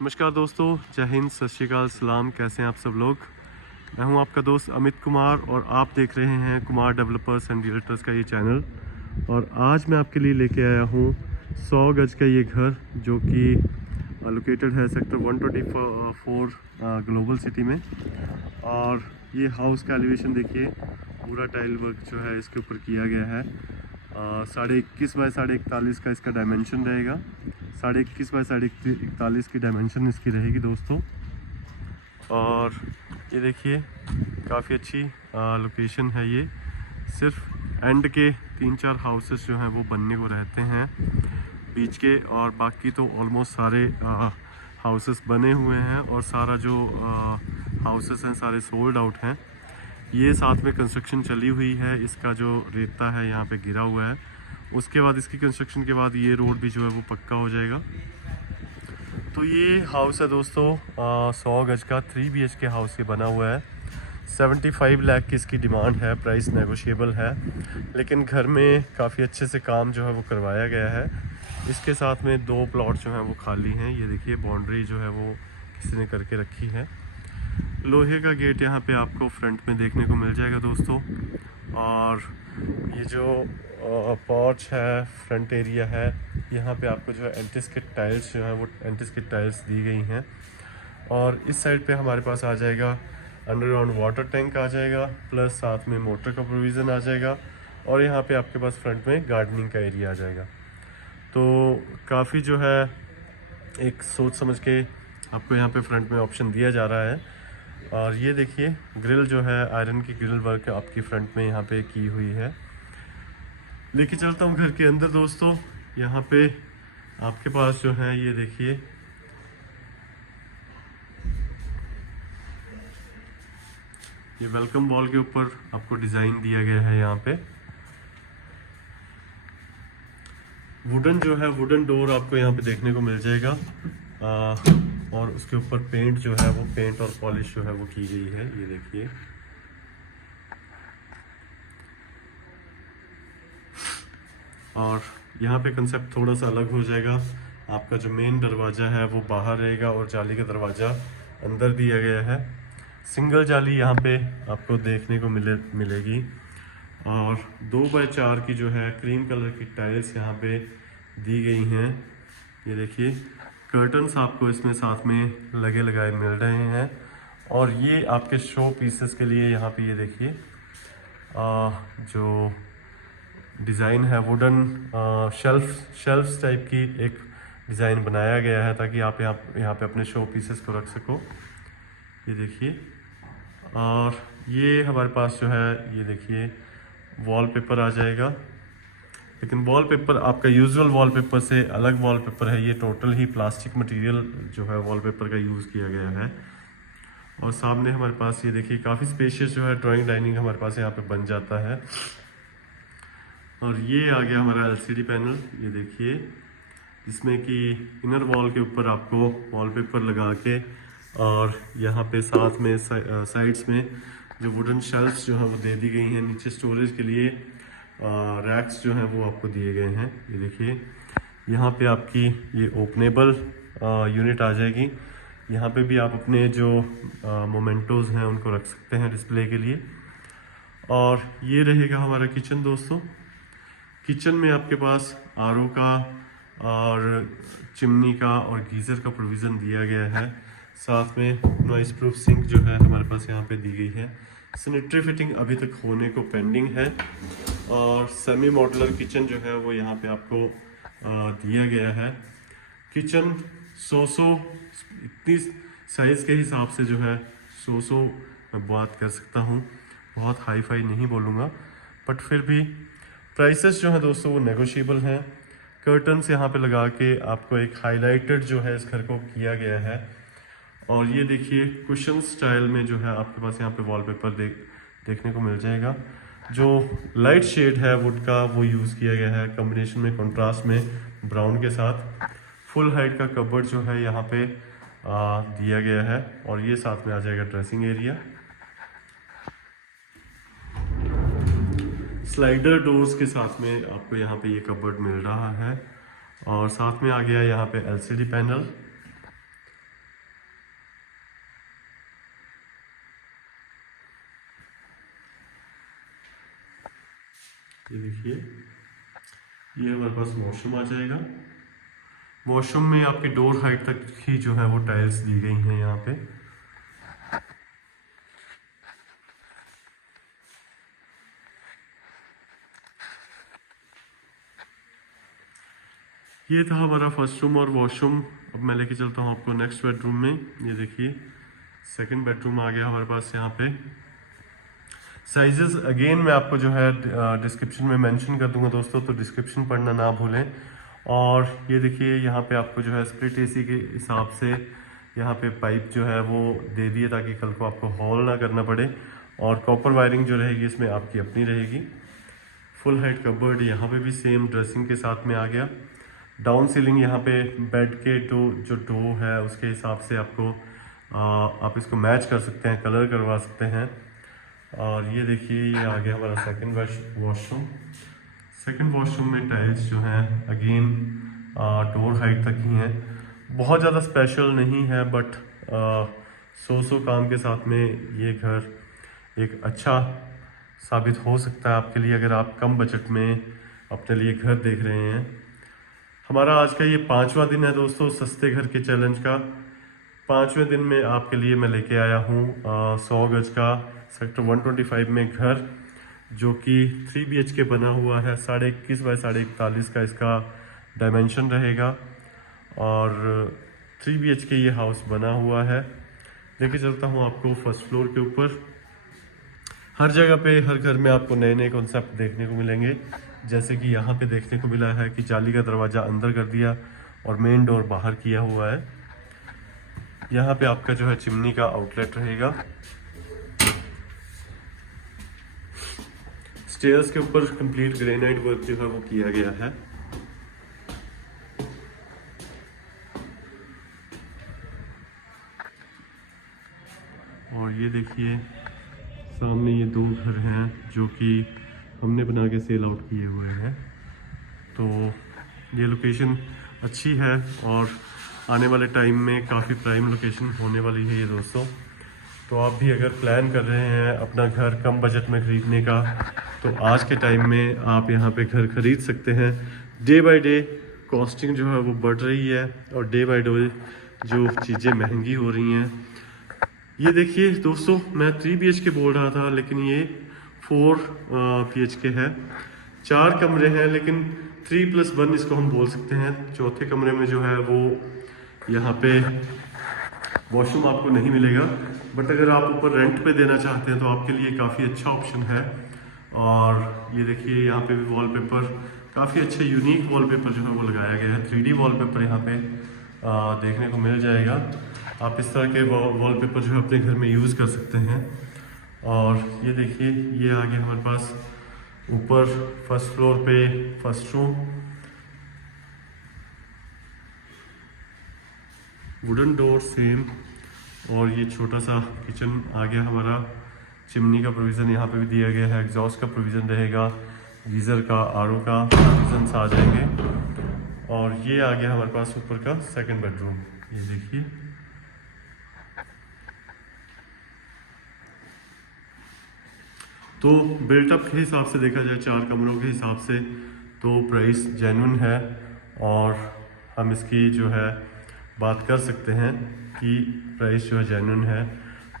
नमस्कार दोस्तों, जय हिंद, सत श्री अकाल, सलाम। कैसे हैं आप सब लोग। मैं हूं आपका दोस्त अमित कुमार और आप देख रहे हैं कुमार डेवलपर्स एंड रियल्टर्स का ये चैनल। और आज मैं आपके लिए लेके आया हूं 100 गज का ये घर जो कि लोकेटेड है सेक्टर 124 ग्लोबल सिटी में। और ये हाउस का एलिवेशन देखिए, पूरा टाइल वर्क जो है इसके ऊपर किया गया है। 21.5 बाय 41.5 का इसका डायमेंशन रहेगा। 21.5 बाय 41.5 की डायमेंशन इसकी रहेगी दोस्तों। और ये देखिए काफ़ी अच्छी लोकेशन है। ये सिर्फ एंड के 3-4 हाउसेस जो हैं वो बनने को रहते हैं बीच के, और बाकी तो ऑलमोस्ट सारे हाउसेस बने हुए हैं और सारा जो हाउसेस हैं सारे सोल्ड आउट हैं। ये साथ में कंस्ट्रक्शन चली हुई है, इसका जो रेता है यहाँ पे गिरा हुआ है। उसके बाद इसकी कंस्ट्रक्शन के बाद ये रोड भी जो है वो पक्का हो जाएगा। तो ये हाउस है दोस्तों 100 गज का 3 BHK हाउस ये बना हुआ है। 75 लाख की इसकी डिमांड है, प्राइस नेगोशिएबल है, लेकिन घर में काफ़ी अच्छे से काम जो है वो करवाया गया है। इसके साथ में 2 प्लॉट जो हैं वो खाली हैं। ये देखिए बाउंड्री जो है वो किसी ने करके रखी है। लोहे का गेट यहाँ पे आपको फ्रंट में देखने को मिल जाएगा दोस्तों। और ये जो पोर्च है, फ्रंट एरिया है, यहाँ पे आपको जो है एंटीस्किड टाइल्स जो है वो एंटीस्किड टाइल्स दी गई हैं। और इस साइड पे हमारे पास आ जाएगा अंडरग्राउंड वाटर टैंक आ जाएगा, प्लस साथ में मोटर का प्रोविज़न आ जाएगा। और यहाँ पे आपके पास फ्रंट में गार्डनिंग का एरिया आ जाएगा। तो काफ़ी जो है एक सोच समझ के आपको यहाँ पे फ्रंट में ऑप्शन दिया जा रहा है। और ये देखिए ग्रिल जो है, आयरन की ग्रिल वर्क आपकी फ्रंट में यहाँ पे की हुई है। लेके चलता हूँ घर के अंदर दोस्तों। यहाँ पे आपके पास जो है ये देखिए ये वेलकम वॉल के ऊपर आपको डिज़ाइन दिया गया है। यहाँ पे वुडन जो है, वुडन डोर आपको यहाँ पे देखने को मिल जाएगा। और उसके ऊपर पेंट जो है वो पेंट और पॉलिश जो है वो की गई है। ये देखिए और यहाँ पे कंसेप्ट थोड़ा सा अलग हो जाएगा। आपका जो मेन दरवाज़ा है वो बाहर रहेगा और जाली का दरवाज़ा अंदर दिया गया है। सिंगल जाली यहाँ पे आपको देखने को मिलेगी। और 2 बाय 4 की जो है क्रीम कलर की टाइल्स यहाँ पे दी गई हैं। ये देखिए कर्टन्स आपको इसमें साथ में लगे लगाए मिल रहे हैं। और ये आपके शो पीसेस के लिए यहाँ पे ये देखिए जो डिज़ाइन है वुडन शेल्फ्स टाइप की एक डिज़ाइन बनाया गया है, ताकि आप यहाँ पे अपने शो पीसेस को रख सको। ये देखिए और ये हमारे पास जो है ये देखिए वॉलपेपर आ जाएगा। लेकिन वॉलपेपर आपका यूजुअल वॉलपेपर से अलग वॉलपेपर है। ये टोटल ही प्लास्टिक मटेरियल जो है वॉलपेपर का यूज़ किया गया है। और सामने हमारे पास ये देखिए काफ़ी स्पेशियस जो है ड्राइंग डाइनिंग हमारे पास यहाँ पे बन जाता है। और ये आ गया हमारा LCD पैनल। ये देखिए जिसमें कि इनर वॉल के ऊपर आपको वॉलपेपर लगा के, और यहाँ पे साथ में साइड्स में जो वुडन शेल्फ्स जो हैं वो दे दी गई हैं। नीचे स्टोरेज के लिए रैक्स जो हैं वो आपको दिए गए हैं। ये देखिए यहाँ पे आपकी ये ओपनेबल यूनिट आ जाएगी। यहाँ पे भी आप अपने जो मोमेंटोज़ हैं उनको रख सकते हैं डिस्प्ले के लिए। और ये रहेगा हमारा किचन दोस्तों। किचन में आपके पास RO का और चिमनी का और गीज़र का प्रोविज़न दिया गया है। साथ में नॉइस प्रूफ सिंक जो है हमारे पास यहाँ पे दी गई है। सैनिटरी फिटिंग अभी तक होने को पेंडिंग है। और सेमी मॉडुलर किचन जो है वो यहाँ पे आपको दिया गया है। किचन 100 इतनी साइज़ के हिसाब से जो है 100 मैं बात कर सकता हूँ, बहुत हाई फाई नहीं बोलूँगा, बट फिर भी प्राइसेस जो है दोस्तों वो नेगोशिएबल हैं। कर्टन्स यहाँ पे लगा के आपको एक हाईलाइटेड जो है इस घर को किया गया है। और ये देखिए कुशन स्टाइल में जो है आपके पास यहाँ पे वॉलपेपर देखने को मिल जाएगा। जो लाइट शेड है वुड का वो यूज़ किया गया है कॉम्बिनेशन में, कंट्रास्ट में ब्राउन के साथ। फुल हाइट का कबर्ड जो है यहाँ पे दिया गया है। और ये साथ में आ जाएगा ड्रेसिंग एरिया। स्लाइडर डोर्स के साथ में आपको यहाँ पे ये कबर्ड मिल रहा है। और साथ में आ गया यहाँ पे LCD पैनल। ये देखिए, ये हमारे पास वॉशरूम आ जाएगा। वॉशरूम में आपके डोर हाइट तक ही जो है वो टाइल्स दी गई हैं यहाँ पे। ये था हमारा फर्स्ट रूम और वॉशरूम। अब मैं लेके चलता हूँ आपको नेक्स्ट बेडरूम में। ये देखिए, सेकंड बेडरूम आ गया हमारे पास यहाँ पे। साइजेस अगेन मैं आपको जो है डिस्क्रिप्शन में मेंशन कर दूंगा दोस्तों, तो डिस्क्रिप्शन पढ़ना ना भूलें। और ये देखिए, यहाँ पे आपको जो है स्प्लिट एसी के हिसाब से यहाँ पे पाइप जो है वो दे दिए, ताकि कल को आपको हॉल ना करना पड़े। और कॉपर वायरिंग जो रहेगी इसमें आपकी अपनी रहेगी। फुल हाइट कबर्ड यहाँ पे भी सेम ड्रेसिंग के साथ में आ गया। डाउन सीलिंग यहाँ पे बेड के जो डो है उसके हिसाब से आपको आप इसको मैच कर सकते हैं, कलर करवा सकते हैं। और ये देखिए, ये आ गया हमारा सेकंड वॉशरूम। सेकंड वॉशरूम में टाइल्स जो हैं अगेन डोर हाइट तक ही हैं। बहुत ज़्यादा स्पेशल नहीं है, बट सौ काम के साथ में ये घर एक अच्छा साबित हो सकता है आपके लिए, अगर आप कम बजट में अपने लिए घर देख रहे हैं। हमारा आज का ये 5वां दिन है दोस्तों सस्ते घर के चैलेंज का। 5वें दिन में आपके लिए मैं लेके आया हूँ 100 गज का सेक्टर 125 में घर, जो कि 3 BHK बना हुआ है। 21.5 बाय 41 का इसका डायमेंशन रहेगा और 3 BHK ये हाउस बना हुआ है। लेके चलता हूँ आपको फर्स्ट फ्लोर के ऊपर। हर जगह पे, हर घर में आपको नए नए कॉन्सेप्ट देखने को मिलेंगे। जैसे कि यहाँ पे देखने को मिला है कि जाली का दरवाज़ा अंदर कर दिया और मेन डोर बाहर किया हुआ है। यहाँ पे आपका जो है चिमनी का आउटलेट रहेगा। स्टेयर्स के ऊपर कंप्लीट ग्रेनाइट वर्क जो है वो किया गया है। और ये देखिए, सामने ये 2 घर हैं जो कि हमने बना के सेल आउट किए हुए हैं। तो ये लोकेशन अच्छी है और आने वाले टाइम में काफ़ी प्राइम लोकेशन होने वाली है ये दोस्तों। तो आप भी अगर प्लान कर रहे हैं अपना घर कम बजट में ख़रीदने का, तो आज के टाइम में आप यहाँ पे घर ख़रीद सकते हैं। डे बाय डे कॉस्टिंग जो है वो बढ़ रही है और डे बाय डे जो चीज़ें महंगी हो रही हैं। ये देखिए दोस्तों, मैं 3 BHK बोल रहा था, लेकिन ये 4 BHK है। 4 कमरे हैं, लेकिन 3+1 इसको हम बोल सकते हैं। चौथे कमरे में जो है वो यहाँ पे वॉशरूम आपको नहीं मिलेगा, बट अगर आप ऊपर रेंट पे देना चाहते हैं तो आपके लिए काफ़ी अच्छा ऑप्शन है। और ये देखिए, यहाँ पे भी वॉलपेपर काफ़ी अच्छे यूनिक वॉलपेपर जो है वो लगाया गया है। 3D वॉलपेपर यहाँ पे देखने को मिल जाएगा। आप इस तरह के वॉलपेपर जो है अपने घर में यूज़ कर सकते हैं। और ये देखिए, ये आ गया हमारे पास ऊपर फर्स्ट फ्लोर पे first room. Wooden door same. और ये छोटा सा किचन आ गया हमारा। चिमनी का प्रोविज़न यहाँ पे भी दिया गया है, एग्जॉस्ट का प्रोविज़न रहेगा, गीज़र का, आरओ का प्रोविज़न आ जाएंगे। और ये आ गया हमारे पास ऊपर का सेकंड बेडरूम। ये देखिए, तो बिल्टअप के हिसाब से देखा जाए 4 कमरों के हिसाब से तो प्राइस जेन्युइन है। और हम इसकी जो है बात कर सकते हैं कि प्राइस जो है जेन्युइन है।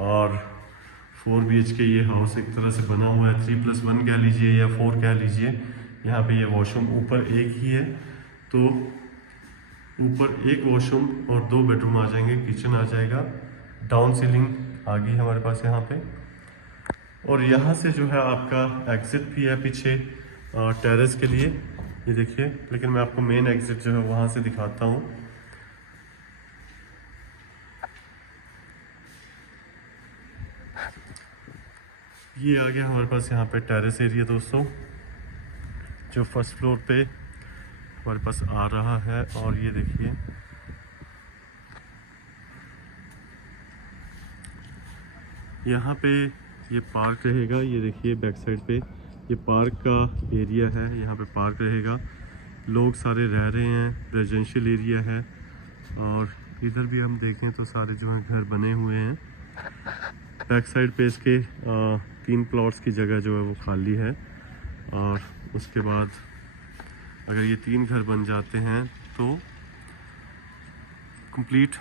और 4 BHK ये हाउस एक तरह से बना हुआ है। 3+1 कह लीजिए या 4 कह लीजिए। यहाँ पे ये वॉशरूम ऊपर एक ही है, तो ऊपर एक वॉशरूम और 2 बेडरूम आ जाएंगे, किचन आ जाएगा। डाउन सीलिंग आ गई हमारे पास यहाँ पे। और यहाँ से जो है आपका एग्ज़िट भी है पीछे टेरेस के लिए। ये देखिए, लेकिन मैं आपको मेन एग्ज़िट जो है वहाँ से दिखाता हूँ। ये आ गया हमारे पास यहाँ पे टेरेस एरिया दोस्तों, जो फर्स्ट फ्लोर पे हमारे पास आ रहा है। और ये देखिए, यहाँ पे ये पार्क रहेगा। ये देखिए बैक साइड पे ये पार्क का एरिया है, यहाँ पे पार्क रहेगा। लोग सारे रह रहे हैं, रेजिडेंशियल एरिया है। और इधर भी हम देखें तो सारे जो हैं घर बने हुए हैं। बैक साइड पे इसके 3 प्लॉट्स की जगह जो है वो खाली है। और उसके बाद अगर ये 3 घर बन जाते हैं तो कंप्लीट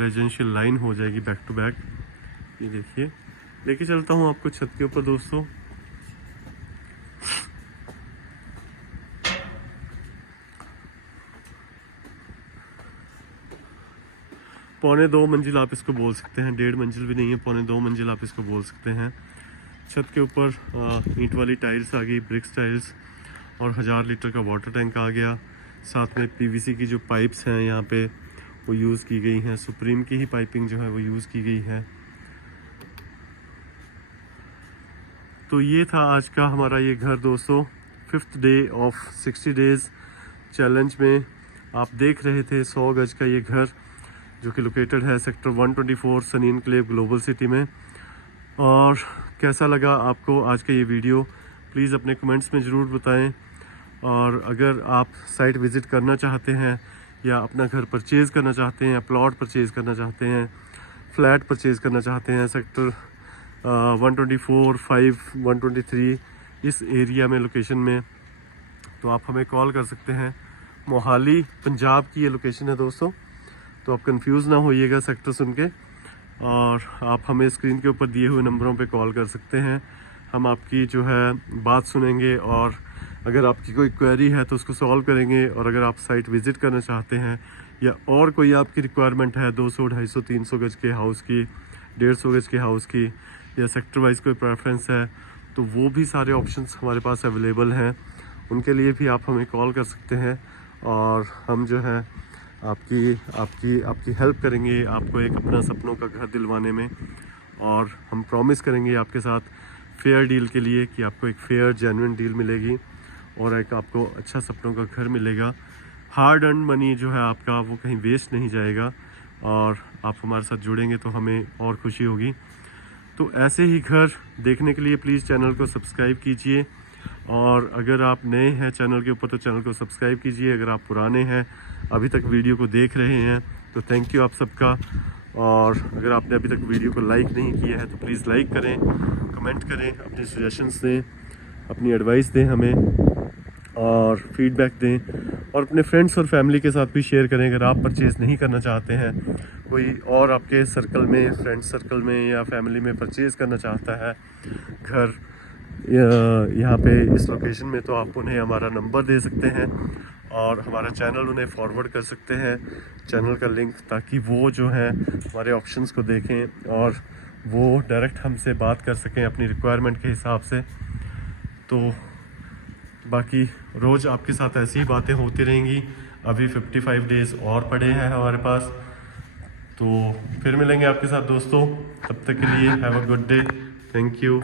रेजिडेंशियल लाइन हो जाएगी बैक टू बैक। ये देखिए, लेके चलता हूँ आपको छत के ऊपर दोस्तों। पौने 2 मंजिल आप इसको बोल सकते हैं, 1.5 मंजिल भी नहीं है, पौने 2 मंजिल आप इसको बोल सकते हैं। छत के ऊपर ईंट वाली टाइल्स आ गई, ब्रिक्स टाइल्स, और 1000 लीटर का वाटर टैंक आ गया। साथ में पीवीसी की जो पाइप्स हैं यहाँ पे वो यूज़ की गई हैं, सुप्रीम की ही पाइपिंग जो है वो यूज़ की गई है। तो ये था आज का हमारा ये घर दोस्तों, 5th day of 60 days challenge में। आप देख रहे थे 100 गज का ये घर जो कि लोकेटेड है sector 124 Sunny enclave global city में। और कैसा लगा आपको आज का ये वीडियो, प्लीज़ अपने कमेंट्स में ज़रूर बताएं। और अगर आप साइट विज़िट करना चाहते हैं या अपना घर परचेज़ करना चाहते हैं, प्लॉट परचेज़ करना चाहते हैं, फ्लैट परचेज़ करना चाहते हैं सेक्टर 124, 5, 123 इस एरिया में लोकेशन में, तो आप हमें कॉल कर सकते हैं। मोहाली पंजाब की ये लोकेशन है दोस्तों, तो आप कंफ्यूज ना होइएगा सेक्टर सुन के। और आप हमें स्क्रीन के ऊपर दिए हुए नंबरों पे कॉल कर सकते हैं, हम आपकी जो है बात सुनेंगे और अगर आपकी कोई क्वेरी है तो उसको सॉल्व करेंगे। और अगर आप साइट विज़िट करना चाहते हैं या और कोई आपकी रिक्वायरमेंट है 200, 250, 300 गज के हाउस की, 150 गज के हाउस की, या सेक्टर वाइज कोई प्रेफरेंस है, तो वो भी सारे ऑप्शंस हमारे पास अवेलेबल हैं। उनके लिए भी आप हमें कॉल कर सकते हैं और हम जो है आपकी आपकी आपकी हेल्प करेंगे, आपको एक अपना सपनों का घर दिलवाने में। और हम प्रॉमिस करेंगे आपके साथ फेयर डील के लिए कि आपको एक फेयर जेन्युइन डील मिलेगी और एक आपको अच्छा सपनों का घर मिलेगा। हार्ड अर्न मनी जो है आपका वो कहीं वेस्ट नहीं जाएगा, और आप हमारे साथ जुड़ेंगे तो हमें और खुशी होगी। तो ऐसे ही घर देखने के लिए प्लीज़ चैनल को सब्सक्राइब कीजिए, और अगर आप नए हैं चैनल के ऊपर तो चैनल को सब्सक्राइब कीजिए। अगर आप पुराने हैं, अभी तक वीडियो को देख रहे हैं, तो थैंक यू आप सबका। और अगर आपने अभी तक वीडियो को लाइक नहीं किया है तो प्लीज़ लाइक करें, कमेंट करें, अपने सजेशंस दें, अपनी एडवाइस दें हमें और फीडबैक दें, और अपने फ्रेंड्स और फैमिली के साथ भी शेयर करें। अगर आप परचेज़ नहीं करना चाहते हैं, कोई और आपके सर्कल में, फ्रेंड सर्कल में या फैमिली में परचेज़ करना चाहता है घर यहाँ पे इस लोकेशन में, तो आप उन्हें हमारा नंबर दे सकते हैं और हमारा चैनल उन्हें फॉरवर्ड कर सकते हैं, चैनल का लिंक, ताकि वो जो है हमारे ऑप्शंस को देखें और वो डायरेक्ट हमसे बात कर सकें अपनी रिक्वायरमेंट के हिसाब से। तो बाकी रोज़ आपके साथ ऐसी ही बातें होती रहेंगी। अभी 55 डेज़ और पड़े हैं हमारे पास, तो फिर मिलेंगे आपके साथ दोस्तों। तब तक के लिए have a good day, thank you.